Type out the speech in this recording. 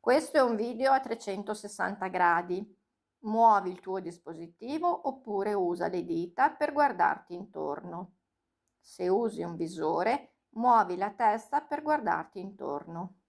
Questo è un video a 360 gradi. Muovi il tuo dispositivo oppure usa le dita per guardarti intorno. Se usi un visore, muovi la testa per guardarti intorno.